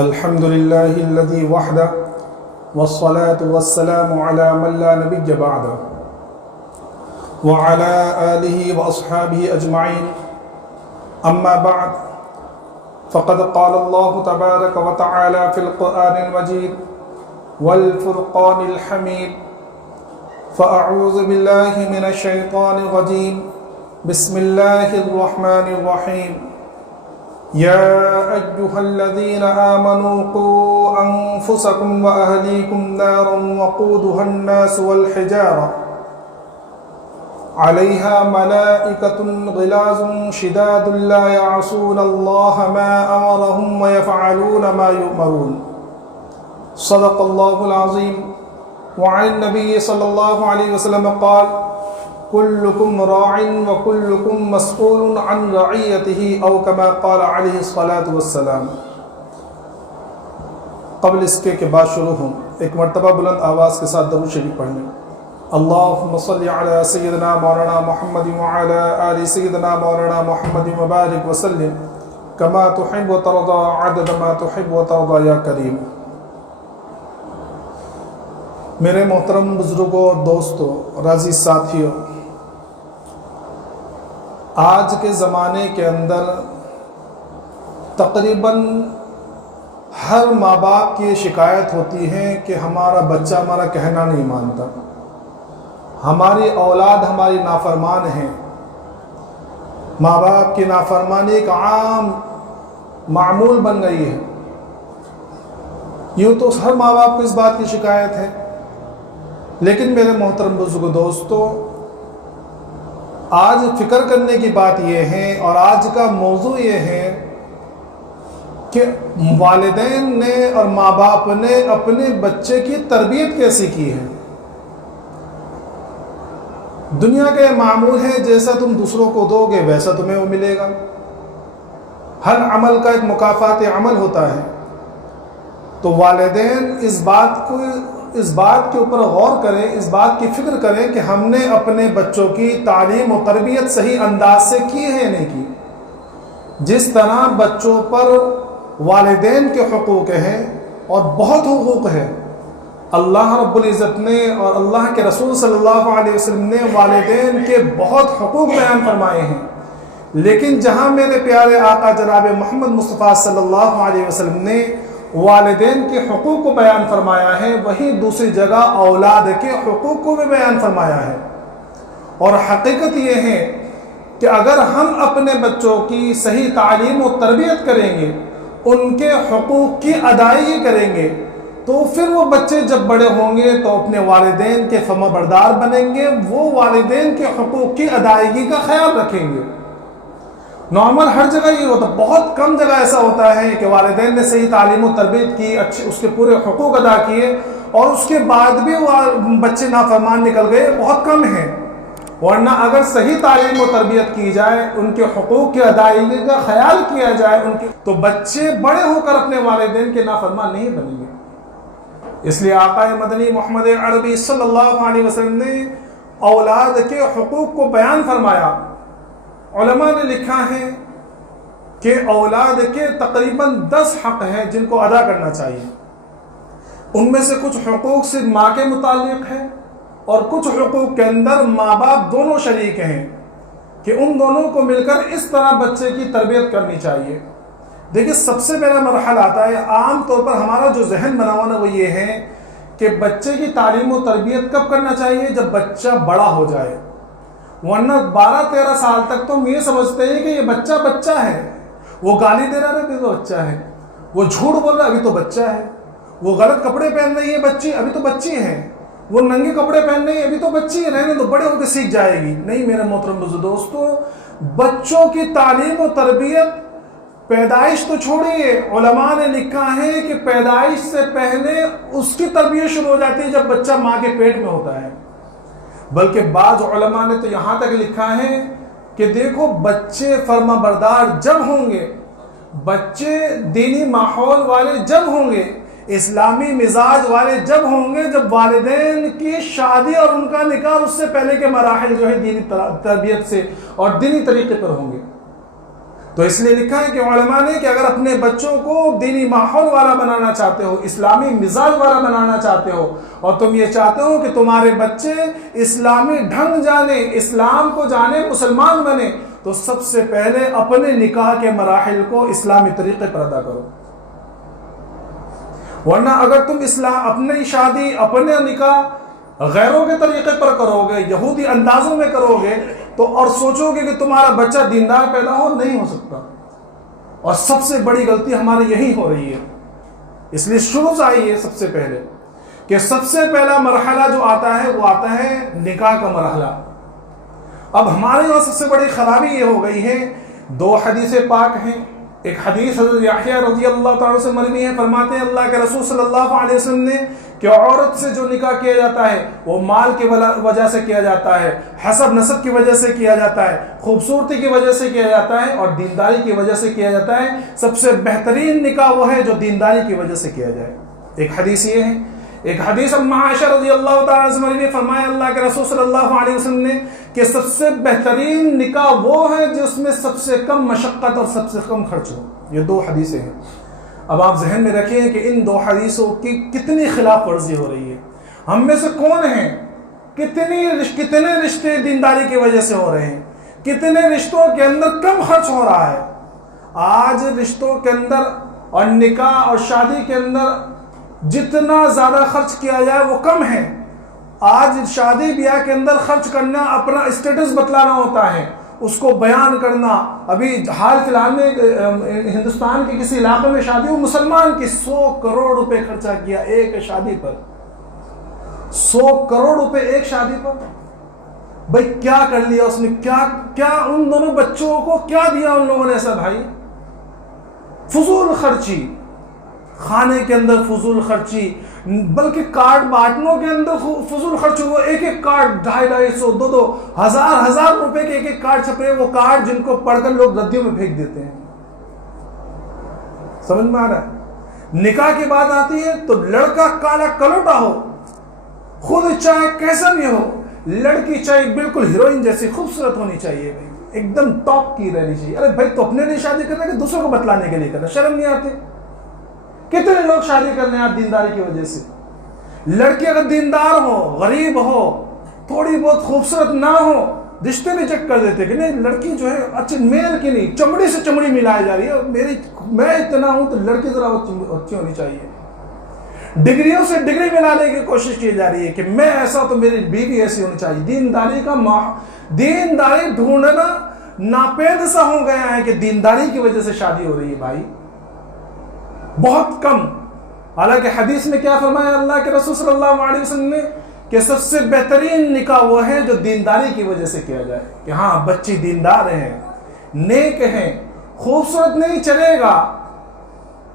الحمد لله الذي وحده والصلاة والسلام على من لا نبي بعده وعلى آله وأصحابه أجمعين. أما بعد، فقد قال الله تبارك وتعالى في القرآن المجيد والفرقان الحميد: فأعوذ بالله من الشيطان الرجيم، بسم الله الرحمن الرحيم. يا أيها الذين آمنوا قوا أنفسكم وأهليكم نارا وقودها الناس والحجارة عليها ملائكة غلاظ شداد لا يعصون الله ما أمرهم ويفعلون ما يؤمرون. صدق الله العظيم. وعن النبي صلى الله عليه وسلم قال: كلكم راع وكلكم مسؤول عن رعيته، او كما قال علیہ الصلاۃ والسلام. قبل اس کے بعد شروع ہوں، ایک مرتبہ بلند آواز کے ساتھ درود شریف پڑھ لیں. اللہم صلی علی سیدنا مولانا محمد وعلی آل سیدنا مولانا محمد وبارک وسلم کما تحب وترضى عدد ما تحب وترضى یا کریم. میرے محترم بزرگوں اور دوستوں، عزیز ساتھیوں، آج کے زمانے کے اندر تقریباً ہر ماں باپ کی شکایت ہوتی ہے کہ ہمارا بچہ ہمارا کہنا نہیں مانتا، ہماری اولاد ہماری نافرمان ہے. ماں باپ کی نافرمانی ایک عام معمول بن گئی ہے. یوں تو ہر ماں باپ کو اس بات کی شکایت ہے، لیکن میرے محترم بزرگ دوستوں، آج فکر کرنے کی بات یہ ہے اور آج کا موضوع یہ ہے کہ والدین نے اور ماں باپ نے اپنے بچے کی تربیت کیسی کی ہے. دنیا کا یہ معمول ہے، جیسا تم دوسروں کو دو گے ویسا تمہیں وہ ملے گا. ہر عمل کا ایک مکافات عمل ہوتا ہے. تو والدین اس بات کے اوپر غور کریں، اس بات کی فکر کریں کہ ہم نے اپنے بچوں کی تعلیم و تربیت صحیح انداز سے کی ہے یا نہیں کی. جس طرح بچوں پر والدین کے حقوق ہیں اور بہت حقوق ہیں، اللہ رب العزت نے اور اللہ کے رسول صلی اللہ علیہ وسلم نے والدین کے بہت حقوق بیان فرمائے ہیں. لیکن جہاں میرے پیارے آقا جناب محمد مصطفیٰ صلی اللہ علیہ وسلم نے والدین کے حقوق کو بیان فرمایا ہے، وہیں دوسری جگہ اولاد کے حقوق کو بھی بیان فرمایا ہے. اور حقیقت یہ ہے کہ اگر ہم اپنے بچوں کی صحیح تعلیم و تربیت کریں گے، ان کے حقوق کی ادائیگی کریں گے، تو پھر وہ بچے جب بڑے ہوں گے تو اپنے والدین کے فرما بردار بنیں گے، وہ والدین کے حقوق کی ادائیگی کا خیال رکھیں گے. نارمل ہر جگہ یہ ہوتا ہے، بہت کم جگہ ایسا ہوتا ہے کہ والدین نے صحیح تعلیم و تربیت کی، اس کے پورے حقوق ادا کیے اور اس کے بعد بھی بچے نافرمان نکل گئے، بہت کم ہیں. ورنہ اگر صحیح تعلیم و تربیت کی جائے، ان کے حقوق کی ادائیگی کا خیال کیا جائے تو بچے بڑے ہو کر اپنے والدین کے نافرمان نہیں بنیں گے. اس لیے آقا مدنی محمد عربی صلی اللہ علیہ وسلم نے اولاد کے حقوق کو بیان فرمایا. علماء نے لکھا ہے کہ اولاد کے تقریباً 10 حق ہیں جن کو ادا کرنا چاہیے. ان میں سے کچھ حقوق صرف ماں کے متعلق ہے اور کچھ حقوق کے اندر ماں باپ دونوں شریک ہیں کہ ان دونوں کو مل کر اس طرح بچے کی تربیت کرنی چاہیے. دیکھیے، سب سے پہلا مرحلہ آتا ہے، عام طور پر ہمارا جو ذہن بنا ہوا ہے وہ یہ ہے کہ بچے کی تعلیم و تربیت کب کرنا چاہیے؟ جب بچہ بڑا ہو جائے. ورنہ 12-13 سال تک تو ہم یہ سمجھتے ہیں کہ یہ بچہ ہے، وہ گالی دے رہا ہے ابھی تو بچہ ہے، وہ جھوٹ بول رہا ہے ابھی تو بچہ ہے، وہ غلط کپڑے پہن رہی ہے بچی ابھی تو بچی ہے، وہ ننگے کپڑے پہن رہی ہے ابھی تو بچی ہے، رہنے تو بڑے ہو کے سیکھ جائے گی. نہیں میرے محترم دوستوں، بچوں کی تعلیم و تربیت پیدائش تو چھوڑیے، علماء نے لکھا ہے کہ پیدائش سے پہلے اس کی تربیت شروع ہو جاتی ہے جب بچہ ماں کے پیٹ میں ہوتا ہے. بلکہ بعض علماء نے تو یہاں تک لکھا ہے کہ دیکھو، بچے فرما بردار جب ہوں گے، بچے دینی ماحول والے جب ہوں گے، اسلامی مزاج والے جب ہوں گے، جب والدین کی شادی اور ان کا نکاح اس سے پہلے کے مراحل جو ہے دینی تربیت سے اور دینی طریقے پر ہوں گے. تو اس لیے لکھا ہے کہ علماء نے کہ اگر اپنے بچوں کو دینی ماحول والا بنانا چاہتے ہو، اسلامی مزاج والا بنانا چاہتے ہو، اور تم یہ چاہتے ہو کہ تمہارے بچے اسلامی ڈھنگ جانے، اسلام کو جانے، مسلمان بنے، تو سب سے پہلے اپنے نکاح کے مراحل کو اسلامی طریقے پر ادا کرو. ورنہ اگر تم اپنی شادی، اپنے نکاح غیروں کے طریقے پر کرو گے، یہودی اندازوں میں کرو گے، تو اور سوچو گے کہ تمہارا بچہ دیندار پیدا ہو، نہیں ہو سکتا. اور سب سے بڑی غلطی ہماری یہی ہو رہی ہے. اس لیے شروع سے آئی ہے سب سے پہلے کہ سب سے پہلا مرحلہ جو آتا ہے وہ آتا ہے نکاح کا مرحلہ. اب ہمارے یہاں سب سے بڑی خرابی یہ ہو گئی ہے، 2 حدیث پاک ہیں. ایک حدیث حضرت یحییٰ رضی اللہ تعالیٰ سے مروی ہے، فرماتے ہیں اللہ کے رسول صلی اللہ علیہ وسلم نے کہ عورت سے جو نکاح کیا جاتا ہے وہ مال کی وجہ سے کیا جاتا ہے، حسب نسب کی وجہ سے کیا جاتا ہے، خوبصورتی کی وجہ سے کیا جاتا ہے، اور دینداری کی وجہ سے کیا جاتا ہے. سب سے بہترین نکاح وہ ہے جو دینداری کی وجہ سے کیا جائے. ایک حدیث یہ ہے. ایک حدیث اما عائشہ رضی اللہ تعالیٰ عنہ نے فرمایا اللہ کے رسول صلی اللہ علیہ وسلم نے کہ سب سے بہترین نکاح وہ ہے جس میں سب سے کم مشقت اور سب سے کم خرچ ہو. یہ 2 حدیثیں ہیں. اب آپ ذہن میں رکھیں کہ ان 2 حدیثوں کی کتنی خلاف ورزی ہو رہی ہے. ہم میں سے کون ہیں، کتنے رشتے دینداری کی وجہ سے ہو رہے ہیں، کتنے رشتوں کے اندر کم خرچ ہو رہا ہے. آج رشتوں کے اندر اور نکاح اور شادی کے اندر جتنا زیادہ خرچ کیا جائے وہ کم ہے. آج شادی بیاہ کے اندر خرچ کرنا اپنا اسٹیٹس بتلانا ہوتا ہے، اس کو بیان کرنا. ابھی حال فی الحال میں ہندوستان کے کسی علاقے میں شادی ہو، مسلمان کی 100 کروڑ روپے خرچہ کیا ایک شادی پر. 100 کروڑ روپے ایک شادی پر. بھائی کیا کر لیا اس نے، کیا ان دونوں بچوں کو کیا دیا ان لوگوں نے ایسا بھائی؟ فضول خرچی، کھانے کے اندر فضول خرچی، بلکہ کارڈ بانٹنوں کے اندر فضول خرچ ہوا. ایک کارڈ 250 250 ہزار روپے کے ایک کارڈ چھپ رہے، وہ کارڈ جن کو پڑھ کر لوگ ردیوں میں پھینک دیتے ہیں. سمجھ میں آ رہا ہے؟ نکاح کی بات آتی ہے تو لڑکا کالا کلوٹا ہو، خود چاہے کیسا بھی ہو، لڑکی چاہے بالکل ہیروئن جیسی خوبصورت ہونی چاہیے، بھائی ایک دم ٹاپ کی رہنی چاہیے. ارے بھائی تو اپنے لیے شادی کرنا کہ دوسروں کو بتلانے کے لیے کرنا؟ شرم نہیں آتی؟ کتنے لوگ شادی کر رہے ہیں آپ دینداری کی وجہ سے. لڑکی اگر دیندار ہو، غریب ہو، تھوڑی بہت خوبصورت نہ ہو، رشتے ریجیکٹ کر دیتے کہ نہیں لڑکی جو ہے اچھی میل کی نہیں، چمڑی سے چمڑی ملائی جا رہی ہے. میں اتنا ہوں تو لڑکی ذرا اچھی ہونی چاہیے. ڈگریوں سے ڈگری ملانے کی کوشش کی جا رہی ہے کہ میں ایسا تو میری بیوی ایسی ہونی چاہیے. دینداری ڈھونڈنا ناپید سا ہو گیا ہے کہ دینداری کی وجہ سے شادی ہو رہی ہے بھائی، بہت کم. حالانکہ حدیث میں کیا فرمایا اللہ کے رسول صلی اللہ علیہ وسلم نے کہ سب سے بہترین نکاح وہ ہے جو دینداری کی وجہ سے کیا جائے. کہ ہاں بچی دیندار ہیں، نیک ہیں، خوبصورت نہیں چلے گا،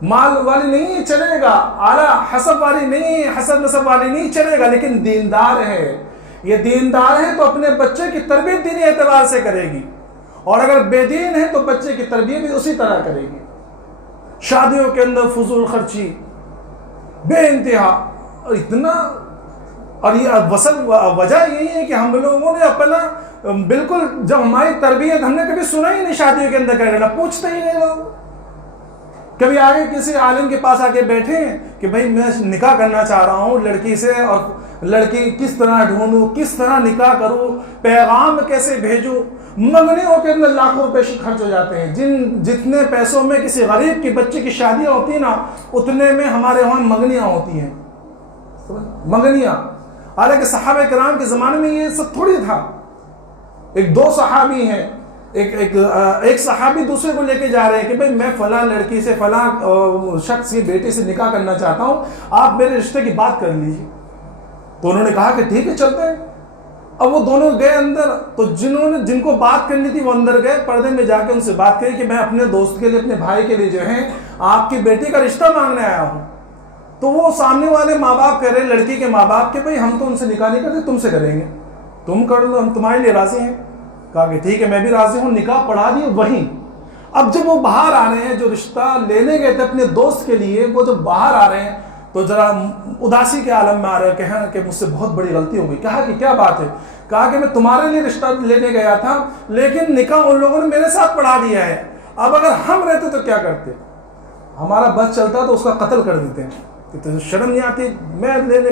مال والی نہیں چلے گا، اعلیٰ حسب والی نہیں، حسب نسب والی نہیں چلے گا، لیکن دیندار ہے. یہ دیندار ہے تو اپنے بچے کی تربیت دینی اعتبار سے کرے گی، اور اگر بے دین ہے تو بچے کی تربیت بھی اسی طرح کرے گی. شادیوں کے اندر فضول خرچی بے انتہا اتنا. اور یہ وجہ یہی ہے کہ ہم لوگوں نے اپنا بالکل، جب ہماری تربیت ہم نے کبھی سنا ہی نہیں شادیوں کے اندر کرنا، پوچھتے ہی نہیں لوگ. کبھی آگے کسی عالم کے پاس آ کے بیٹھے کہ بھائی میں نکاح کرنا چاہ رہا ہوں لڑکی سے، اور لڑکی کس طرح ڈھونڈوں، کس طرح نکاح کروں، پیغام کیسے بھیجوں. منگنیوں کے اندر لاکھوں روپے خرچ ہو جاتے ہیں. جتنے پیسوں میں کسی غریب کی بچے کی شادیاں ہوتی ہیں نا، اتنے میں ہمارے وہاں منگنیاں ہوتی ہیں. منگنیاں. حالانکہ صحابہ کرام کے زمانے میں یہ سب تھوڑی تھا. 2 صحابی ہیں، ایک صحابی دوسرے کو لے کے جا رہے ہیں کہ بھئی میں فلاں لڑکی سے، فلاں شخص کی بیٹی سے نکاح کرنا چاہتا ہوں، آپ میرے رشتے کی بات کر لیجیے. تو انہوں نے کہا کہ ٹھیک ہے چلتے ہیں. اب وہ دونوں گئے اندر، تو جن کو بات کرنی تھی وہ اندر گئے، پردے میں جا کے ان سے بات کری کہ میں اپنے دوست کے لیے، اپنے بھائی کے لیے جو ہے آپ کی بیٹی کا رشتہ مانگنے آیا ہوں. تو وہ سامنے والے ماں باپ کہہ رہے، لڑکی کے ماں باپ، کہ بھئی ہم تو ان سے نکاح نہیں کرتے، تم سے کریں گے، تم کر لو، ہم تمہارے لیے راضی ہیں. کہا کہ ٹھیک ہے میں بھی راضی ہوں. نکاح پڑھا دیے وہیں. اب جب وہ باہر آ رہے ہیں، جو رشتہ لینے گئے تھے اپنے دوست کے لیے، وہ جب باہر آ رہے ہیں تو ذرا اداسی کے عالم میں آ رہے ہیں کہ مجھ سے بہت بڑی غلطی ہو گئی. کہا کہ کیا بات ہے؟ کہا کہ میں تمہارے لیے رشتہ لینے گیا تھا، لیکن نکاح ان لوگوں نے میرے ساتھ پڑھا دیا ہے. اب اگر ہم رہتے تو کیا کرتے؟ ہمارا بس چلتا تو اس کا قتل کر دیتے ہیں کہ تجھے شرم نہیں آتی،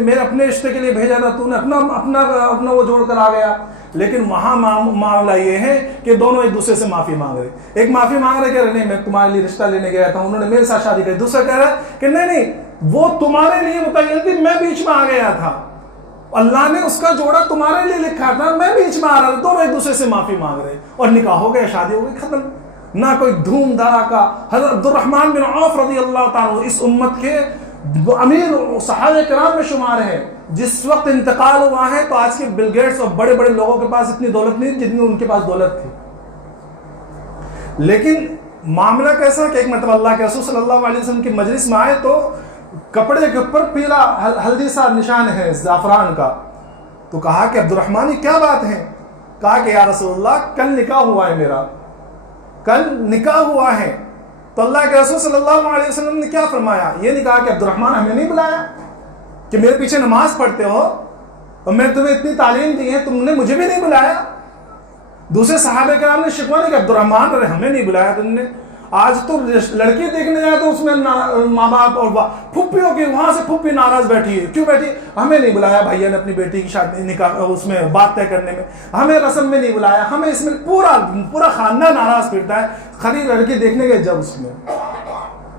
میرے اپنے رشتے کے لیے بھیجا تھا، تو نے اپنا وہ جوڑ کر آ گیا. لیکن وہاں معاملہ یہ ہے کہ دونوں ایک دوسرے سے معافی مانگ رہے. ایک معافی مانگ رہے کہ نہیں میں تمہارے لیے رشتہ لینے گیا تھا، انہوں نے میرے ساتھ شادی کری. دوسرا کہہ رہا ہے کہ نہیں وہ تمہارے لیے متعین تھی، میں بیچ میں آ گیا تھا، اللہ نے اس کا جوڑا تمہارے لیے لکھا تھا، میں بیچ میں آ رہا تھا. دونوں ایک دوسرے سے معافی مانگ رہے اور نکاح ہو گیا، شادی ہو گئی، ختم. نہ کوئی دھوم دھڑاکا. حضرت عبد الرحمن بن عوف رضی اللہ تعالیٰ اس امت کے امیر صحابہ کرام میں شمار ہے. جس وقت انتقال ہوا ہے تو آج کے بل گیٹس اور بڑے بڑے لوگوں کے پاس اتنی دولت نہیں جتنی ان کے پاس دولت تھی. لیکن معاملہ کیسا کہ ایک مرتبہ اللہ کے رسول صلی اللہ علیہ وسلم کی مجلس میں آئے تو کپڑے کے اوپر پیلا ہلدی سا نشان ہے زعفران کا. تو کہا کہ عبد الرحمن یہ کیا بات ہے؟ کہا کہ یا رسول اللہ کل نکاح ہوا ہے میرا، کل نکاح ہوا ہے. تو اللہ کے رسول صلی اللہ علیہ وسلم نے کیا فرمایا؟ یہ نہیں کہا کہ عبد الرحمن ہمیں نہیں بلایا کہ میرے پیچھے نماز پڑھتے ہو اور میں تمہیں اتنی تعلیم دی ہے، تم نے مجھے بھی نہیں بلایا. دوسرے صحابہ کرام نے شکوہ نہیں کہ عبد الرحمن ارے ہمیں نہیں بلایا تم نے. آج تو لڑکی دیکھنے جائے تو اس میں ماں باپ اور پھپھیوں کی وہاں سے پھپھی ناراض بیٹھی ہے. کیوں بیٹھی؟ ہمیں نہیں بلایا بھیا نے اپنی بیٹی کی شادی نکاح اس میں بات طے کرنے میں، ہمیں رسم میں نہیں بلایا، ہمیں اس میں پورا خاندان ناراض پھرتا ہے خالی لڑکی دیکھنے گئے جب اس میں.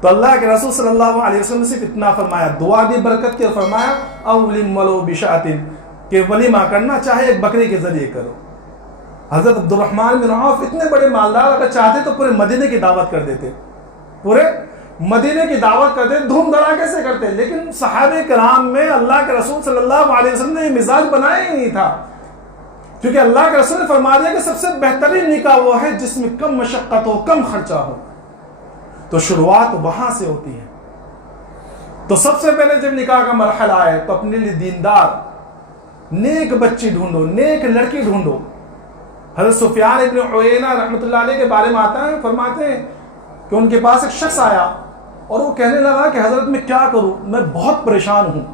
تو اللہ کے رسول صلی اللہ علیہ وسلم نے صرف اتنا فرمایا، دعا دی برکت کے، فرمایا اولم ولو بشاتن کہ ولیمہ کرنا چاہے ایک بکری کے ذریعے کرو. حضرت عبد الرحمن بن عوف اتنے بڑے مالدار، اگر چاہتے تو پورے مدینے کی دعوت کر دیتے، پورے مدینے کی دعوت کرتے، دھوم دھڑاکے سے کرتے. لیکن صحابہ کرام میں اللہ کے رسول صلی اللہ علیہ وسلم نے یہ مزاج بنایا ہی نہیں تھا، کیونکہ اللہ کے رسول نے فرما دیا کہ سب سے بہترین نکاح وہ ہے جس میں کم مشقت ہو، کم خرچہ ہو. تو شروعات وہاں سے ہوتی ہے. تو سب سے پہلے جب نکاح کا مرحلہ آئے تو اپنے لیے دیندار نیک بچی ڈھونڈو، نیک لڑکی ڈھونڈو. حضرت سفیان ابن عیینہ رحمۃ اللہ علیہ کے بارے میں آتا ہے، فرماتے ہیں کہ ان کے پاس ایک شخص آیا اور وہ کہنے لگا کہ حضرت میں کیا کروں، میں بہت پریشان ہوں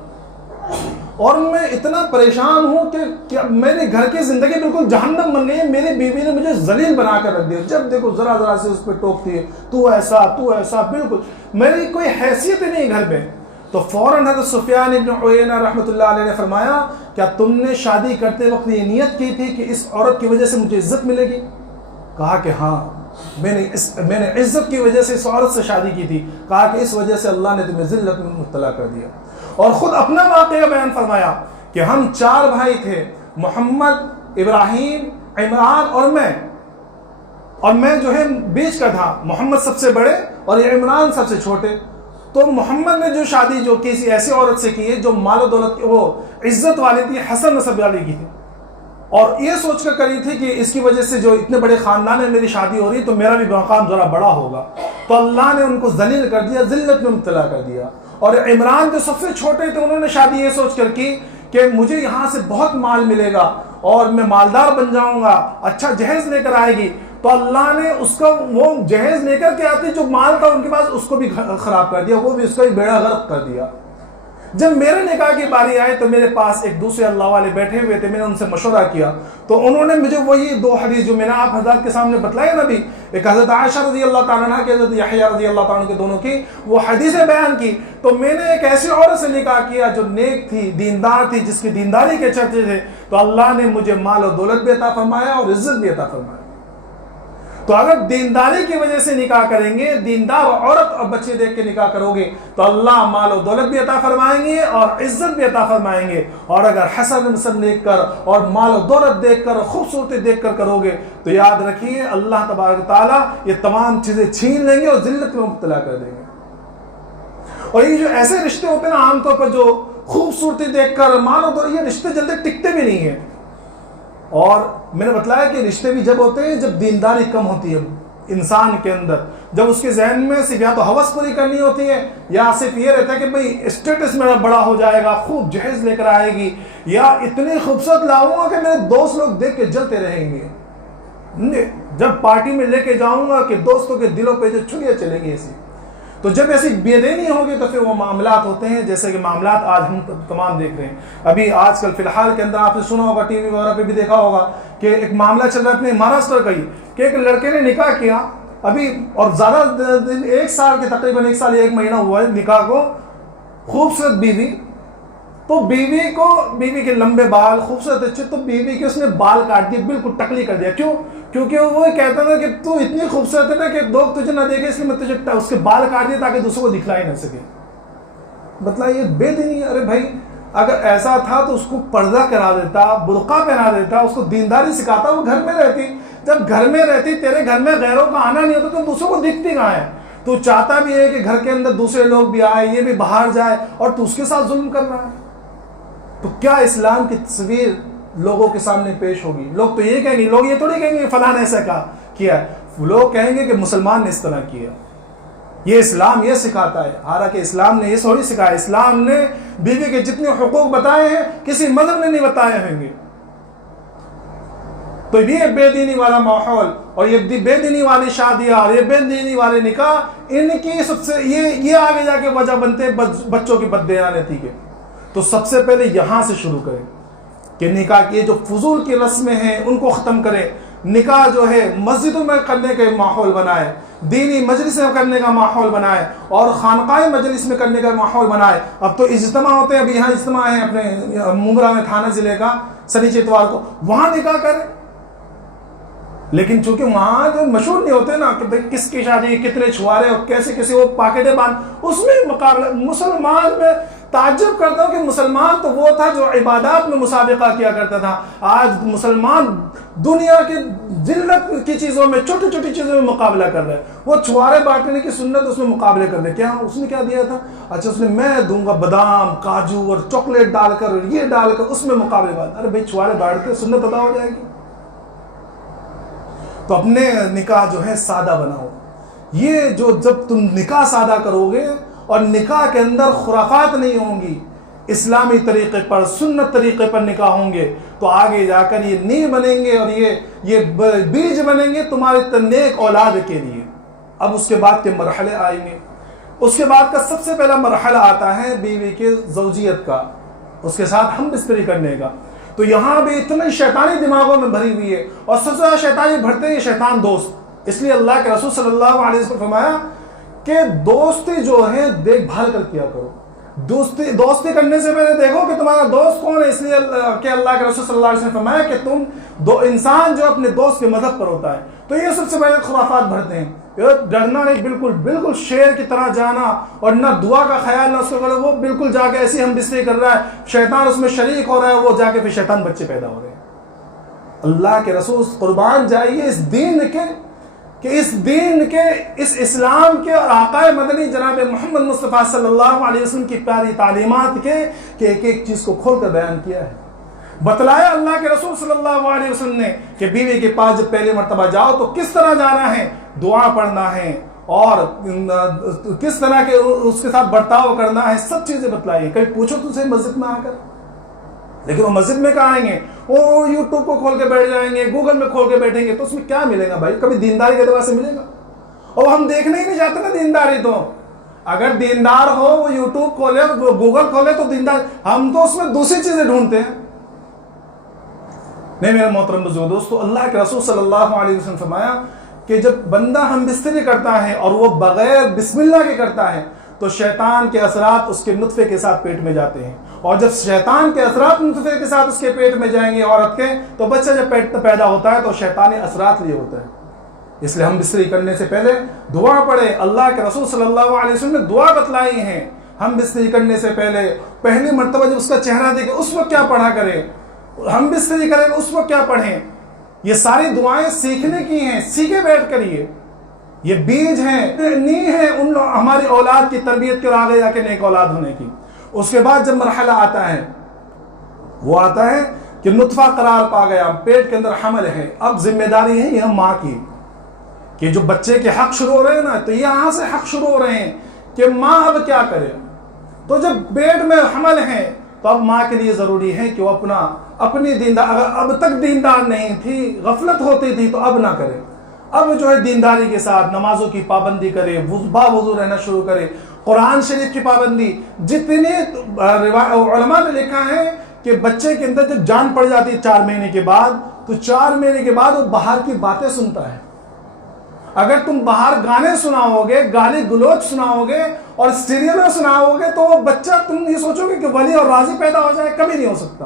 اور میں اتنا پریشان ہوں کہ میرے گھر کی زندگی بالکل جہنم بن گئی ہے، میری بیوی نے مجھے ذلیل بنا کر رکھ دیا، جب دیکھو ذرا ذرا سے اس پہ ٹوکتی ہے، تو ایسا بالکل میری کوئی حیثیت ہی نہیں گھر میں. تو فوراً حضرت سفیان ابن عیینہ رحمۃ اللہ علیہ نے فرمایا کیا تم نے شادی کرتے وقت یہ نیت کی تھی کہ اس عورت کی وجہ سے مجھے عزت ملے گی؟ کہا کہ ہاں میں نے عزت کی وجہ سے اس عورت سے شادی کی تھی. کہا کہ اس وجہ سے اللہ نے تمہیں ذلت میں مبتلا کر دیا. اور خود اپنا واقعہ بیان فرمایا کہ ہم 4 بھائی تھے، محمد، ابراہیم، عمران اور میں جو ہے بیچ کا تھا. محمد سب سے بڑے اور یہ عمران سب سے چھوٹے. تو محمد نے جو شادی جو کسی ایسی عورت سے کی ہے جو مال و دولت وہ عزت والی تھی، حسن نسب والی کی تھی، اور یہ سوچ کر کری تھی کہ اس کی وجہ سے جو اتنے بڑے خاندان میں میری شادی ہو رہی تو میرا بھی مقام ذرا بڑا ہوگا. تو اللہ نے ان کو ذلیل کر دیا، ذلت میں مبتلا کر دیا. اور عمران جو سب سے چھوٹے تھے انہوں نے شادی یہ سوچ کر کی کہ مجھے یہاں سے بہت مال ملے گا اور میں مالدار بن جاؤں گا، اچھا جہیز لے کر آئے گی. تو اللہ نے اس کا وہ جہیز لے کر کے آتی جو مال تھا ان کے پاس اس کو بھی خراب کر دیا، وہ بھی اس کا بھی بیڑا غرق کر دیا. جب میرے نکاح کی باری آئی تو میرے پاس ایک دوسرے اللہ والے بیٹھے ہوئے تھے، میں نے ان سے مشورہ کیا تو انہوں نے مجھے وہی 2 حدیث جو میں نے آپ حضرات کے سامنے بتلائی نا بھی، ایک حضرت عائشہ رضی اللہ تعالیٰ عنہ کی، حضرت یحییٰ رضی اللہ تعالیٰ عنہ کے دونوں کی وہ حدیثیں بیان کی. تو میں نے ایک ایسی عورت سے نکاح کیا جو نیک تھی، دیندار تھی، جس کی دینداری کے چرچے تھے. تو اللہ نے مجھے مال و دولت بھی عطا فرمایا اور عزت بھی عطا فرمایا. تو اگر دینداری کی وجہ سے نکاح کریں گے، دیندار عورت اور بچے دیکھ کے نکاح کرو گے تو اللہ مال و دولت بھی عطا فرمائیں گے اور عزت بھی عطا فرمائیں گے. اور اگر حسن نسب دیکھ کر اور مال و دولت دیکھ کر خوبصورتی دیکھ کر کرو گے تو یاد رکھیے اللہ تبارک تعالیٰ یہ تمام چیزیں چھین لیں گے اور ذلت میں مبتلا کر دیں گے. اور یہ جو ایسے رشتے ہوتے ہیں نا عام طور پر جو خوبصورتی دیکھ کر مال و دولت، یہ رشتے جلدی ٹکتے بھی نہیں ہیں. اور میں نے بتلایا کہ رشتے بھی جب ہوتے ہیں جب دینداری کم ہوتی ہے انسان کے اندر، جب اس کے ذہن میں صرف یا تو ہوس پوری کرنی ہوتی ہے یا صرف یہ رہتا ہے کہ بھئی اسٹیٹس میرا بڑا ہو جائے گا، خوب جہیز لے کر آئے گی یا اتنی خوبصورت لاؤں گا کہ میرے دوست لوگ دیکھ کے جلتے رہیں گے، جب پارٹی میں لے کے جاؤں گا کہ دوستوں کے دلوں پہ جو چھریاں چلیں گی ایسی. تو جب ایسی بے دینی ہوگی تو پھر وہ معاملات ہوتے ہیں جیسے کہ معاملات آج ہم تمام دیکھ رہے ہیں. ابھی آج کل فی الحال کے اندر آپ نے سنا ہوگا، ٹی وی وغیرہ پہ بھی دیکھا ہوگا کہ ایک معاملہ چل رہا ہے اپنے مہاراشٹر کا ہی کہ ایک لڑکے نے نکاح کیا ابھی اور زیادہ دن 1 سال کے تقریباً 1 سال 1 مہینہ ہوا ہے نکاح کو، خوبصورت بیوی، تو بیوی کے لمبے بال خوبصورت اچھے، تو بیوی کے اس نے بال کاٹ دیے، بالکل ٹکلی کر دیا. کیوں؟ کیونکہ وہ کہتا تھا کہ تو اتنی خوبصورت ہے نا کہ لوگ تجھے نہ دیکھے، اس لیے میں تجھے اس کے بال کاٹ دیے تاکہ دوسروں کو دکھلا ہی نہ سکے. بتلائیے بے دینی. ارے بھائی اگر ایسا تھا تو اس کو پردہ کرا دیتا، برقع پہنا دیتا، اس کو دینداری سکھاتا، وہ گھر میں رہتی. جب گھر میں رہتی، تیرے گھر میں غیروں کا آنا نہیں ہوتا تو دوسروں کو دکھتی کہاں ہے؟ تو چاہتا بھی ہے کہ گھر کے اندر دوسرے لوگ بھی آئے، یہ بھی باہر جائے، اور تو اس کے ساتھ ظلم کر رہا ہے. تو کیا اسلام کی تصویر لوگوں کے سامنے پیش ہوگی؟ لوگ تو یہ کہیں گے، لوگ یہ تھوڑی کہیں گے فلاں نے ایسا کیا ہے، لوگ کہیں گے کہ مسلمان نے اس طرح کیا. یہ اسلام یہ سکھاتا ہے. حالانکہ اسلام نے یہ تھوڑی سکھایا. اسلام نے بیوی کے جتنے حقوق بتائے ہیں کسی مذہب نے نہیں بتائے ہوں گے. تو یہ بے دینی والا ماحول اور یہ بے دینی والی شادیاں اور یہ بے دینی والے نکاح، ان کی سب سے یہ آگے جا کے وجہ بنتے ہیں بچوں کی بددیانتی کے. تو سب سے پہلے یہاں سے شروع کریں کہ نکاح کی جو فضول کی رسمیں ہیں ان کو ختم کریں. نکاح جو ہے مسجدوں میں کرنے کا ماحول بنائے، دینی مجلس میں کرنے کا ماحول بنائے، اور خانقاہ مجلس میں کرنے کا ماحول بنائے. اب تو اجتماع ہوتے ہیں، اب یہاں اجتماع ہے اپنے ممبرا میں تھانہ ضلع کا سنیچر اتوار کو، وہاں نکاح کریں. لیکن چونکہ وہاں جو مشہور نہیں ہوتے نا کہ کس کی شادی، کتنے چھوارے اور کیسے وہ پاکٹیں باندھ، اس میں مقابلہ. مسلمان میں تعجب کرتا ہوں کہ مسلمان تو وہ تھا جو عبادات میں مسابقہ کیا کرتا تھا. آج مسلمان دنیا کی ذلت کی چیزوں میں، چھوٹی چھوٹی چیزوں میں مقابلہ کر رہے ہیں. وہ چھوارے بانٹنے کی سنت اس میں مقابلے کر رہے. کیا اس نے کیا دیا تھا؟ اچھا اس نے میں دوں گا بادام، کاجو اور چاکلیٹ ڈال کر اور یہ ڈال کر اس میں مقابلے بات. ارے بھائی چھوارے بانٹتے سنت ادا ہو جائے گی. تو اپنے نکاح جو ہے سادہ بناؤ. یہ جو جب تم نکاح سادہ کرو گے اور نکاح کے اندر خرافات نہیں ہوں گی، اسلامی طریقے پر، سنت طریقے پر نکاح ہوں گے، تو آگے جا کر یہ نیو بنیں گے اور یہ بیج بنیں گے تمہارے نیک اولاد کے لیے. اب اس کے بعد کے مرحلے آئیں گے. اس کے بعد کا سب سے پہلا مرحلہ آتا ہے بیوی کے زوجیت کا، اس کے ساتھ ہم بستری کرنے کا. تو یہاں بھی اتنی شیطانی دماغوں میں بھری ہوئی ہے، اور سب سے زیادہ شیطانی بھرتے ہیں شیطان دوست. اس لیے اللہ کے رسول صلی اللہ علیہ وسلم فرمایا کہ دوستی جو ہے دیکھ بھال کر کیا کرو. دوستی کرنے سے پہلے دیکھو کہ تمہارا دوست کون ہے. اس لیے کہ اللہ کے رسول صلی اللہ علیہ وسلم فرمایا کہ تم انسان جو اپنے دوست کے مذہب پر ہوتا ہے. تو یہ سب سے پہلے خرافات بھرتے ہیں. ڈرنا نہیں، بالکل شیر کی طرح جانا، اور نہ دعا کا خیال نہ اس کو کرو. وہ بالکل جا کے ایسی ہم بستری کر رہا ہے، شیطان اس میں شریک ہو رہا ہے، وہ جا کے پھر شیطان بچے پیدا ہو رہے ہیں. اللہ کے رسول قربان جائیے اس دین کے، کہ اس اسلام کے اور آقا مدنی جناب محمد مصطفیٰ صلی اللہ علیہ وسلم کی پیاری تعلیمات کے کہ ایک ایک چیز کو کھول کر بیان کیا ہے. بتلایا اللہ کے رسول صلی اللہ علیہ وسلم نے کہ بیوی کے پاس جب پہلے مرتبہ جاؤ تو کس طرح جانا ہے، دعا پڑھنا ہے، اور کس طرح کے اس کے ساتھ برتاؤ کرنا ہے، سب چیزیں بتلائی. کبھی پوچھو تم سے مسجد میں آ کر، لیکن وہ مسجد میں کہاں آئیں گے؟ وہ یوٹیوب کو کھول کے بیٹھ جائیں گے، گوگل میں کھول کے بیٹھیں گے. تو اس میں کیا ملے گا بھائی؟ کبھی دینداری کے اعتبار سے ملے گا؟ اور ہم دیکھنا ہی نہیں چاہتے نا دینداری. تو اگر دیندار ہو وہ یوٹیوب کھولے، گوگل کھولے تو دیندار. ہم تو اس میں دوسری چیزیں ڈھونڈتے ہیں. نہیں میرے محترم بزرگوں، دوستو، اللہ کے رسول صلی اللہ علیہ وسلم فرمایا کہ جب بندہ ہم بستری کرتا ہے اور وہ بغیر بسم اللہ کے کرتا ہے تو شیطان کے اثرات اس کے نطفے کے ساتھ پیٹ میں جاتے ہیں. اور جب شیطان کے اثرات نطفے کے ساتھ اس کے پیٹ میں جائیں گے عورت کے، تو بچہ جب پیٹ پیدا ہوتا ہے تو شیطانی اثرات لیے ہوتا ہے. اس لیے ہم بستری کرنے سے پہلے دعا پڑھیں. اللہ کے رسول صلی اللہ علیہ وسلم نے دعا بتلائی ہیں. ہم بستری کرنے سے پہلی مرتبہ جب اس کا چہرہ دیکھیں اس وقت کیا پڑھا کریں، ہم بستری کریں اس وقت کیا پڑھیں. یہ ساری دعائیں سیکھنے کی ہیں، سیکھے بیٹھ کر. یہ بیج ہیں، نی ہے ہماری اولاد کی تربیت کے اور آگے جا کے نیک اولاد ہونے کی. اس کے بعد جب مرحلہ آتا ہے وہ آتا ہے کہ نطفہ قرار پا گیا، پیٹ کے اندر حمل ہے. اب ذمہ داری ہے یہ ماں کی کہ جو بچے کے حق شروع ہو رہے ہیں نا، تو یہاں سے حق شروع ہو رہے ہیں کہ ماں اب کیا کرے. تو جب پیٹ میں حمل ہے تو اب ماں کے لیے ضروری ہے کہ وہ اپنی دیندار، اگر اب تک دیندار نہیں تھی، غفلت ہوتی تھی، تو اب نہ کرے. اب جو ہے دینداری کے ساتھ نمازوں کی پابندی کرے، باوضو رہنا شروع کرے، قرآن شریف کی پابندی. جتنے علماء نے لکھا ہے کہ بچے کے اندر جب جان پڑ جاتی ہے 4 مہینے کے بعد، تو 4 مہینے کے بعد وہ باہر کی باتیں سنتا ہے. اگر تم باہر گانے سناؤ گے، گالی گلوچ سناؤ گے اور سیریلیں سناؤ گے تو وہ بچہ تم یہ سوچو گے کہ ولی اور راضی پیدا ہو جائے، کبھی نہیں ہو سکتا۔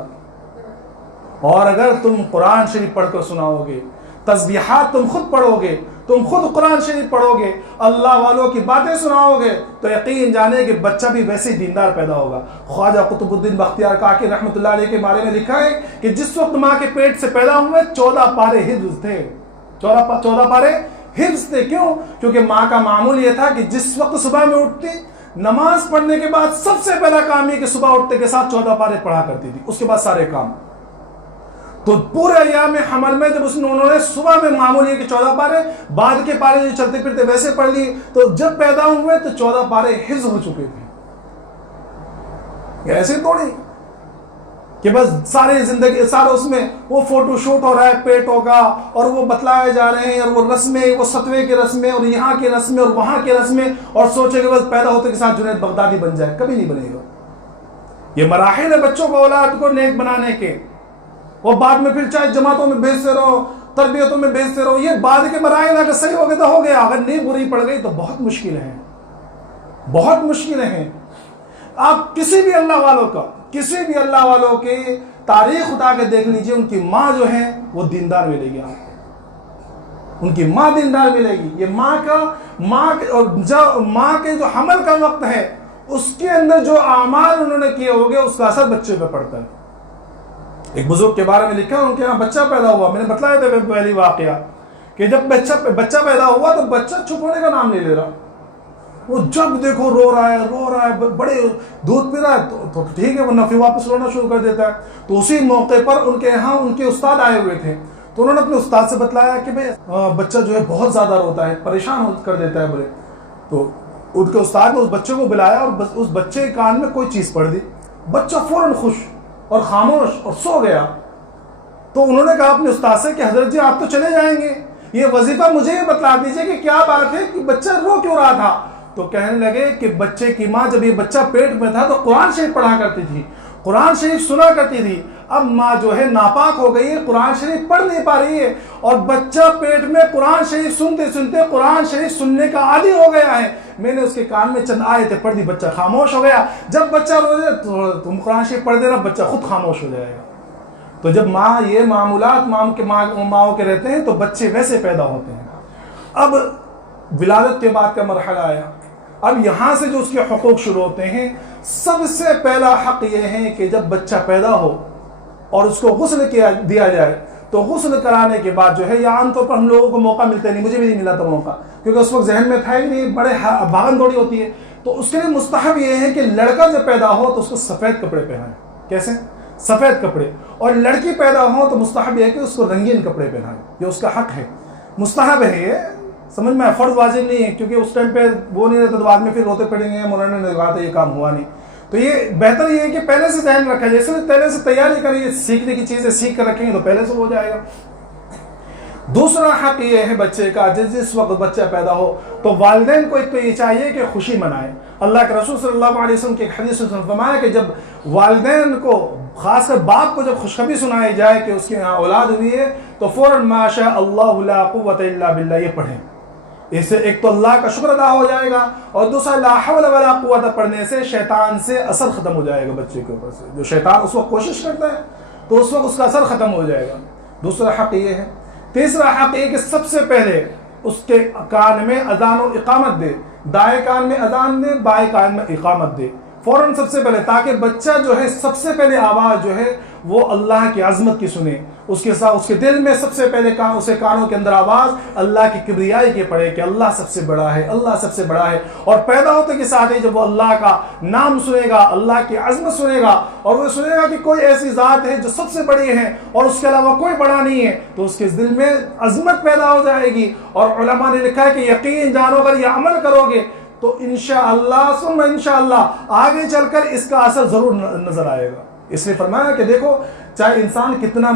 اور اگر تم قرآن شریف پڑھ کر سناؤ گے، تسبیحات تم خود پڑھو گے، تم خود قرآن شریف پڑھو گے، اللہ والوں کی باتیں سناؤ گے، تو یقین جانے کہ بچہ بھی ویسے دیندار پیدا ہوگا۔ خواجہ قطب الدین بختیار کاکی رحمۃ اللہ علیہ کے بارے میں لکھا ہے کہ جس وقت ماں کے پیٹ سے پیدا ہوئے 14 پارے حفظ تھے، 14 پارے حفظ تھے۔ کیوں؟ کیونکہ ماں کا معمول یہ تھا کہ جس وقت صبح میں اٹھتی، نماز پڑھنے کے بعد سب سے پہلا کام یہ کہ صبح اٹھتے کے ساتھ 14 پارے پڑھا کرتی تھی، اس کے بعد سارے کام۔ تو پورے ایام حمل میں جب انہوں نے صبح میں معمول یہ کہ 14 پارے، بعد کے پارے جو چلتے پھرتے ویسے پڑھ لی، تو جب پیدا ہوئے تو 14 پارے حفظ ہو چکے تھے۔ ایسے تھوڑی کہ بس ساری زندگی سارا اس میں وہ فوٹو شوٹ ہو رہا ہے پیٹ ہوگا اور وہ بتلائے جا رہے ہیں اور وہ رسمیں، وہ ستوے کی رسمیں اور یہاں کی رسمیں اور وہاں کی رسمیں، اور سوچے کہ بس پیدا ہوتے کے ساتھ جنید بغدادی بن جائے، کبھی نہیں بنے گا۔ یہ مراحل ہے بچوں کو، اولاد کو نیک بنانے کے۔ وہ بعد میں پھر چاہے جماعتوں میں بھیجتے رہو، تربیتوں میں بھیجتے رہو، یہ بعد کے مراحل اگر صحیح ہو گئے تو ہو گیا، اگر نہیں بری پڑ گئی تو بہت مشکلیں ہیں، بہت مشکلیں ہیں۔ آپ کسی بھی اللہ والوں کی تاریخ اٹھا کے دیکھ لیجئے، ان کی ماں جو ہے وہ دیندار ملے گی آپ کو، ان کی ماں دیندار ملے گی۔ یہ ماں کے جو حمل کا وقت ہے اس کے اندر جو اعمال انہوں نے کیے ہوگے اس کا اثر بچے پہ پڑتا ہے۔ ایک بزرگ کے بارے میں لکھا ان کے یہاں بچہ پیدا ہوا، میں نے بتلایا تھا پہلی واقعہ کہ جب بچہ پیدا ہوا تو بچہ چپ ہونے کا نام نہیں لے رہا، وہ جب دیکھو رو رہا ہے، بڑے دودھ پی رہا ہے تو ٹھیک ہے، وہ نفی واپس رونا شروع کر دیتا ہے۔ تو اسی موقع پر ان کے یہاں ان کے استاد آئے ہوئے تھے، تو انہوں نے اپنے استاد سے بتلایا کہ بھئی بچہ جو ہے بہت زیادہ روتا ہے، پریشان کر دیتا ہے بولے۔ تو ان کے استاد نے اس بچے کو بلایا اور اس بچے کے کان میں کوئی چیز پڑھ دی، بچہ فوراً خوش اور خاموش اور سو گیا۔ تو انہوں نے کہا اپنے استاد سے کہ حضرت جی آپ تو چلے جائیں گے، یہ وظیفہ مجھے یہ بتلا دیجئے کہ کیا بات ہے کہ بچہ رو کیوں رہا تھا۔ تو کہنے لگے کہ بچے کی ماں جب یہ بچہ پیٹ میں تھا تو قرآن شریف پڑھا کرتی تھی، قرآن شریف سنا کرتی تھی، اب ماں جو ہے ناپاک ہو گئی ہے، قرآن شریف پڑھ نہیں پا رہی ہے، اور بچہ پیٹ میں قرآن شریف سنتے سنتے قرآن شریف سننے کا عادی ہو گیا ہے۔ میں نے اس کے کان میں چند آیتیں پڑھ دی، بچہ خاموش ہو گیا۔ جب بچہ رو جائے تو تم قرآن شریف پڑھ دینا، بچہ خود خاموش ہو جائے گا۔ تو جب یہ معمولات ماؤں کے رہتے ہیں تو بچے ویسے پیدا ہوتے ہیں۔ اب ولادت کے بعد کا مرحلہ آیا، اب یہاں سے جو اس کے حقوق شروع ہوتے ہیں۔ سب سے پہلا حق یہ ہے کہ جب بچہ پیدا ہو اور اس کو غسل دیا جائے، تو غسل کرانے کے بعد جو ہے، یہ عام طور پر ہم لوگوں کو موقع ملتا نہیں، مجھے بھی نہیں ملا تھا موقع، کیونکہ اس وقت ذہن میں تھا ہی نہیں، بڑے بھاگن دوڑی ہوتی ہے۔ تو اس کے لیے مستحب یہ ہے کہ لڑکا جب پیدا ہو تو اس کو سفید کپڑے پہنائیں۔ کیسے؟ سفید کپڑے۔ اور لڑکی پیدا ہو تو مستحب یہ ہے کہ اس کو رنگین کپڑے پہنائیں، یہ اس کا حق ہے، مستحب ہے، یہ سمجھ میں، فرض واجب نہیں ہے، کیونکہ اس ٹائم پہ وہ نہیں رہتا تو بعد میں پھر روتے پڑیں گے، مولانا نے کہا تھا یہ کام ہوا نہیں۔ تو یہ بہتر یہ ہے کہ پہلے سے ذہن رکھا جیسے پہلے سے تیاری کریں، سیکھنے کی چیزیں سیکھ کر رکھیں گے تو پہلے سے ہو جائے گا۔ دوسرا حق یہ ہے بچے کا، جس وقت بچہ پیدا ہو تو والدین کو ایک تو یہ چاہیے کہ خوشی منائے۔ اللہ کے رسول صلی اللہ علیہ وسلم کی ایک حدیث میں فرمایا کہ جب والدین کو، خاص کر باپ کو، جب خوشخبری سنائی جائے کہ اس کے یہاں اولاد ہوئی ہے تو فوراً ما شاء اللہ لا قوت الا باللہ یہ پڑھیں۔ اس سے ایک تو اللہ کا شکر ادا ہو جائے گا، اور دوسرا لا حول ولا قوت پڑھنے سے شیطان سے اثر ختم ہو جائے گا بچے کے اوپر سے، جو شیطان اس وقت کوشش کرتا ہے تو اس وقت اس کا اثر ختم ہو جائے گا۔ دوسرا حق یہ ہے۔ تیسرا حق یہ کہ سب سے پہلے اس کے کان میں اذان و اقامت دے، دائیں کان میں اذان دے، بائیں کان میں اقامت دے فوراً سب سے پہلے، تاکہ بچہ جو ہے سب سے پہلے آواز جو ہے وہ اللہ کی عظمت کی سنے، اس کے ساتھ اس کے دل میں سب سے پہلے اسے کانوں کے اندر آواز اللہ کی کبریائی کی پڑے کہ اللہ سب سے بڑا ہے، اللہ سب سے بڑا ہے۔ اور پیدا ہوتے کے ساتھ ہی جب وہ اللہ کا نام سنے گا، اللہ کی عظمت سنے گا، اور وہ سنے گا کہ کوئی ایسی ذات ہے جو سب سے بڑی ہے اور اس کے علاوہ کوئی بڑا نہیں ہے، تو اس کے دل میں عظمت پیدا ہو جائے گی۔ اور علماء نے لکھا ہے کہ یقین جانو اگر یہ عمل کرو گے تو انشاءاللہ ثم انشاءاللہ آگے چل کر اس کا اثر ضرور نظر آئے گا۔ اس لیے فرمایا کہ دیکھو، چاہے انسان کتنا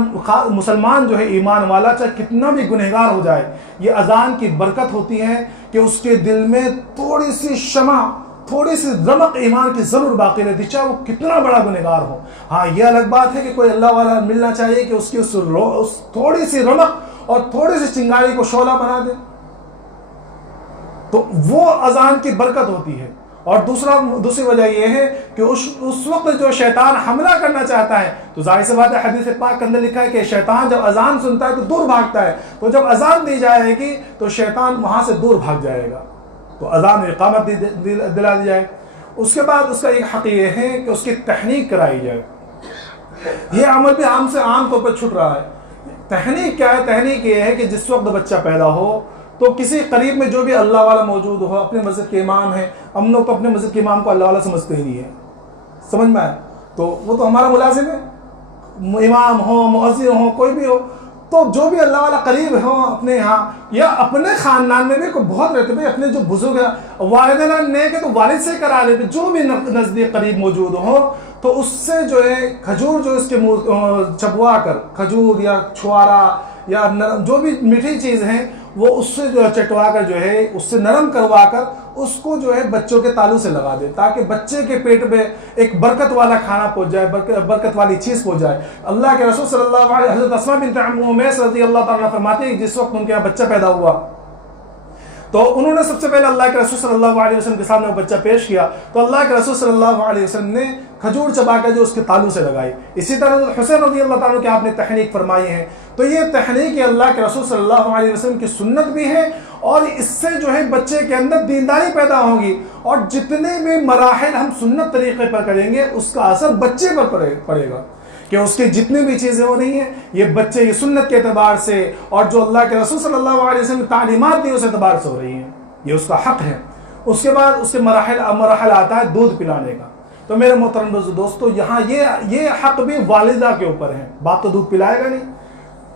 مسلمان جو ہے ایمان والا، چاہے کتنا بھی گنہگار ہو جائے، یہ اذان کی برکت ہوتی ہے کہ اس کے دل میں تھوڑی سی شمع، تھوڑی سی رمق ایمان کی ضرور باقی رہتی، چاہے وہ کتنا بڑا گنہگار ہو۔ ہاں یہ الگ بات ہے کہ کوئی اللہ والا ملنا چاہیے کہ اس کی اس تھوڑی سی رمق اور تھوڑی سی چنگاری کو شعلہ بنا دے، تو وہ اذان کی برکت ہوتی ہے. اور دوسری وجہ یہ ہے کہ اس وقت جو شیطان حملہ کرنا چاہتا ہے تو ظاہر سی بات ہے حدیث پاک کے اندر لکھا ہے کہ شیطان جب اذان سنتا ہے تو دور بھاگتا ہے. تو جب اذان دی جائے گی تو شیطان وہاں سے دور بھاگ جائے گا. تو اذان اقامت دلا دی جائے. اس کے بعد اس کا ایک حق یہ ہے کہ اس کی تحنیک کرائی جائے. یہ عمل بھی عام طور پر چھٹ رہا ہے. تحنیک کیا ہے؟ تحنیک یہ ہے کہ جس وقت بچہ پیدا ہو تو کسی قریب میں جو بھی اللہ والا موجود ہو، اپنے مسجد کے امام ہیں. ہم لوگ تو اپنے مسجد کے امام کو اللہ والا سمجھتے ہی نہیں ہے. سمجھ میں آئے؟ تو وہ تو ہمارا ملازم ہے، امام ہو، مؤذن ہو، کوئی بھی ہو. تو جو بھی اللہ والا قریب ہو اپنے یہاں یا اپنے خاندان میں بھی کوئی بہت رہتے ہیں، اپنے جو بزرگ ہیں والدین نیک ہے تو والد سے کرا لے. جو بھی نزدیک قریب موجود ہو تو اس سے جو ہے کھجور جو اس کے چبوا کر، کھجور یا چھوارا یا جو بھی میٹھی چیز ہیں وہ اس سے جو چٹوا کر جو ہے اس سے نرم کروا کر اس کو جو ہے بچوں کے تالو سے لگا دے، تاکہ بچے کے پیٹ میں ایک برکت والا کھانا پہنچ جائے، برکت والی چیز پہنچ جائے. اللہ کے رسول صلی اللہ علیہ وسلم، حضرت اسماء بنت امیس رضی اللہ تعالیٰ فرماتے ہیں کہ جس وقت ان کے یہاں بچہ پیدا ہوا تو انہوں نے سب سے پہلے اللہ کے رسول صلی اللہ علیہ وسلم کے سامنے وہ بچہ پیش کیا تو اللہ کے رسول صلی اللہ علیہ وسلم نے کھجور چبا کر جو اس کے تالو سے لگائی. اسی طرح حسین رضی اللہ تعالیٰ کے آپ نے تحنیک فرمائی ہے. تو یہ تحنیک اللہ کے رسول صلی اللہ علیہ وسلم کی سنت بھی ہے اور اس سے جو ہے بچے کے اندر دینداری پیدا ہوگی. اور جتنے بھی مراحل ہم سنت طریقے پر کریں گے اس کا اثر بچے پر پڑے گا کہ اس کی جتنی بھی چیزیں ہو رہی ہیں یہ بچے یہ سنت کے اعتبار سے اور جو اللہ کے رسول صلی اللہ علیہ وسلم تعلیمات دی اس اعتبار سے ہو رہی ہیں. یہ اس کا حق ہے. اس کے بعد اس کے مراحل آتا ہے دودھ پلانے کا. تو میرے محترم دوستو یہاں یہ حق بھی والدہ کے اوپر ہے. باپ تو دودھ پلائے گا نہیں.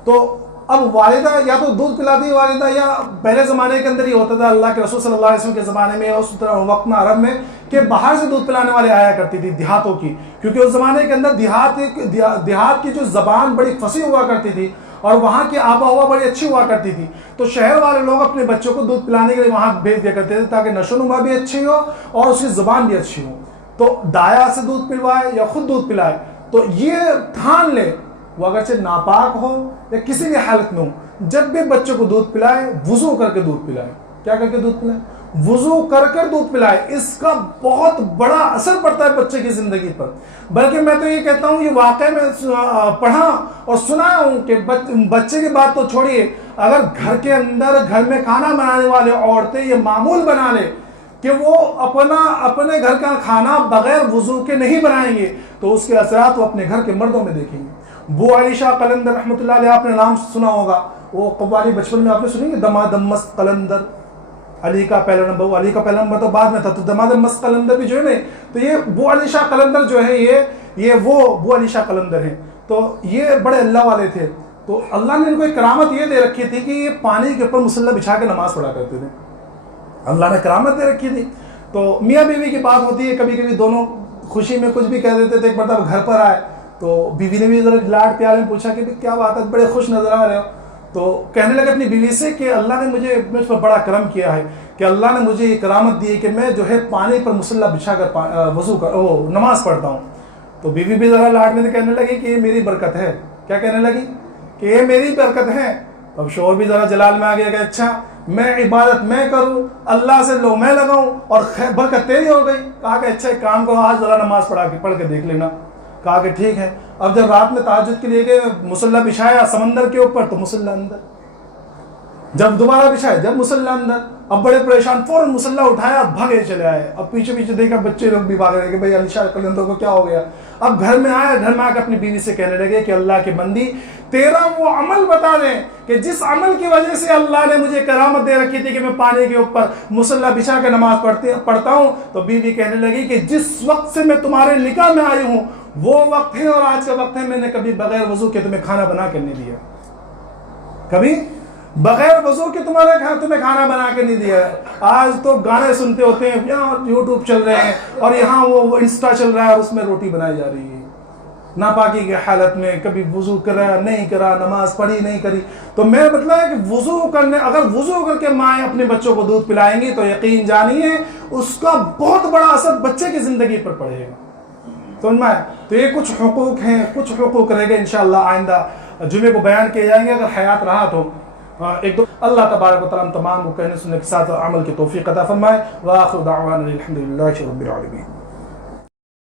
تو اب والدہ یا تو دودھ پلاتی والدہ، یا پہلے زمانے کے اندر یہ ہوتا تھا اللہ کے رسول صلی اللہ علیہ وسلم کے زمانے میں اس وقت میں عرب میں کہ باہر سے دودھ پلانے والے آیا کرتی تھی دیہاتوں کی، کیونکہ اس زمانے کے اندر دیہات کی جو زبان بڑی فصیح ہوا کرتی تھی اور وہاں کی آب و ہوا بڑی اچھی ہوا کرتی تھی. تو شہر والے لوگ اپنے بچوں کو دودھ پلانے کے لیے وہاں بھیج دیا کرتے تھے تاکہ نشو و نما بھی اچھی ہو اور اس کی زبان بھی اچھی ہو. تو دایا سے دودھ پلوائے یا خود دودھ پلائے تو یہ ٹھان لے وہ اگرچہ ناپاک ہو یا کسی بھی حالت میں ہو، جب بھی بچوں کو دودھ پلائے وضو کر کے دودھ پلائے. کیا کر کے دودھ پلائے؟ وضو کر دودھ پلائے. اس کا بہت بڑا اثر پڑتا ہے بچے کی زندگی پر. بلکہ میں تو یہ کہتا ہوں، یہ واقعہ میں پڑھا اور سنا ہوں کہ بچے کی بات تو چھوڑیے، اگر گھر کے اندر گھر میں کھانا بنانے والے عورتیں یہ معمول بنا لے کہ وہ اپنے گھر کا کھانا بغیر وضو کے نہیں بنائیں گے تو اس کے اثرات وہ اپنے گھر کے مردوں میں دیکھیں گے. بو علی شاہ قلندر رحمۃ اللہ علیہ، آپ نے نام سنا ہوگا، وہ قوالی بچپن میں آپ نے سنی کہ دمادم مست قلندر، علی کا پہلا نمبر. وہ علی کا پہلا نمبر تو بعد میں تھا، تو دمادم مست قلندر بھی جو ہے نا، تو یہ بو علی شاہ قلندر جو ہے یہ وہ بو علی شاہ قلندر ہیں. تو یہ بڑے اللہ والے تھے. تو اللہ نے ان کو ایک کرامت یہ دے رکھی تھی کہ یہ پانی کے اوپر مصلی بچھا کے نماز پڑھا کرتے تھے. اللہ نے کرامت دے رکھی تھی. تو میاں بیوی کی بات ہوتی ہے، کبھی کبھی دونوں خوشی میں کچھ بھی کہہ دیتے تھے. ایک مرتبہ گھر پر آئے تو بیوی نے بھی ذرا لاڈ پیار میں پوچھا کہ کیا بات ہے، بڑے خوش نظر آ رہے ہو. تو کہنے لگے اپنی بیوی سے کہ اللہ نے مجھ پر بڑا کرم کیا ہے کہ اللہ نے مجھے یہ کرامت دی ہے کہ میں جو ہے پانی پر مصلی بچھا کر نماز پڑھتا ہوں. تو بیوی بھی ذرا لاڈ میں کہنے لگی کہ یہ میری برکت ہے. کیا کہنے لگی؟ کہ یہ میری برکت ہے. اب شوہر بھی ذرا جلال میں آ گیا کہ اچھا میں عبادت میں کروں، اللہ سے لو میں لگاؤں اور برکت تیری ہو گئی. کہا کہ اچھا ایک کام کرو، آج ذرا نماز پڑھ کے دیکھ لینا. کہا کہ ٹھیک ہے. اب جب رات میں تہجد کے لیے گئے، مصلی بچھایا سمندر کے اوپر تو مصلی اندر. جب دوبارہ بچھایا جب مصلی اندر. اب بڑے پریشان، فوراً مصلی اٹھایا، بھاگے چلے آئے. اب پیچھے دیکھا بچے لوگ بھی بھاگ رہے کہ بھائی علی شاہ قلندر کو کیا ہو گیا. اب گھر میں آ کے اپنی بیوی سے کہنے لگے کہ اللہ کے بندی تیرا وہ عمل بتا دیں کہ جس عمل کی وجہ سے اللہ نے مجھے کرامت دے رکھی تھی کہ میں پانی کے اوپر مصلی بچھا کے نماز پڑھتا ہوں. تو بیوی کہنے لگی کہ جس وقت سے میں تمہارے نکاح میں آئی ہوں وہ وقت ہے اور آج کا وقت ہے، میں نے کبھی بغیر وضو کے تمہیں کھانا بنا کے نہیں دیا. کبھی بغیر وضو کے تمہیں کھانا بنا کے نہیں دیا. آج تو گانے سنتے ہوتے ہیں، یہاں یوٹیوب چل رہے ہیں اور یہاں وہ انسٹا چل رہا ہے اور اس میں روٹی بنائی جا رہی ہے ناپاکی کی حالت میں. کبھی وضو کرا نہیں کرا، نماز پڑھی نہیں کری. تو میں مطلب ہے کہ اگر وضو کر کے مائیں اپنے بچوں کو دودھ پلائیں گی تو یقین جانیے اس کا بہت بڑا اثر بچے کی زندگی پر پڑے گا. سمجھ میں؟ تو یہ کچھ حقوق ہیں، کچھ حقوق رہ گئے انشاءاللہ آئندہ جمعے کو بیان کیے جائیں گے اگر حیات رہا ایک دو اللہ تبارک و تعالیٰ ہم تمام کو کہنے سننے کے ساتھ عمل کی توفیق عطا فرمائے. وآخر دعوانا الحمدللہ رب العالمین.